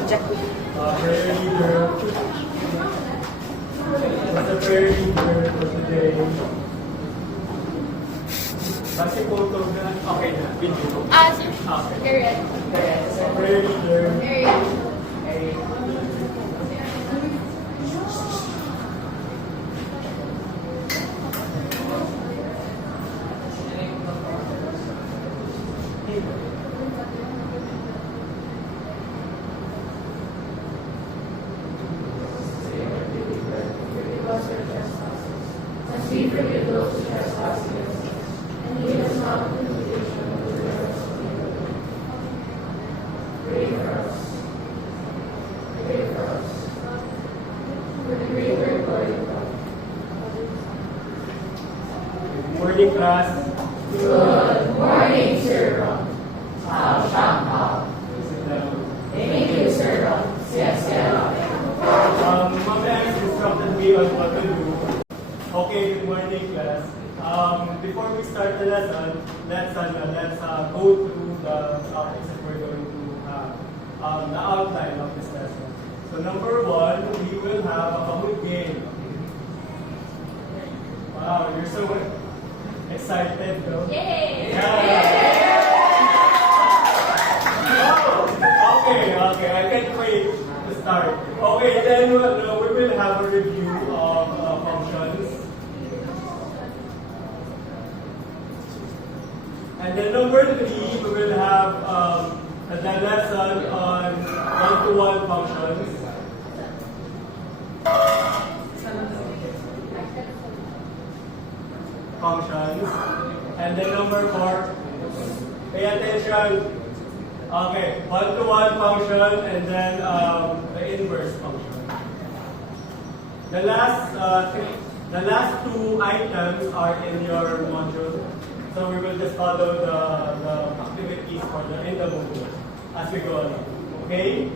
project. Prayer leader. What's the prayer leader for today? Kasi photo na. Okay na. Video. Okay. Period. Prayer leader. Period. And we forgive those who trespass against us. And lead us not into temptation, but deliver us from evil. Pray for us. Pray for us. For the greater glory of God. Morning class. Good morning, Sir Ron. How shang hao. Thank you, Sir Ron. Yes, Ma'am Alex instructed me on what to do. Okay, good morning class. Before we start the lesson, let's go through the topics that we're going to have, the outline of this lesson. So number one, we will have a Kahoot game. Wow, you're so excited, no? Yay! Yeah. Okay, I can't wait to start. Okay, then we will have a review of functions. And then number three, we will have the lesson on one-to-one functions. And then number four, pay attention. Okay, one-to-one function and then the inverse function. The last two items are in your module, so we will just follow the activities in the module as we go along. Okay.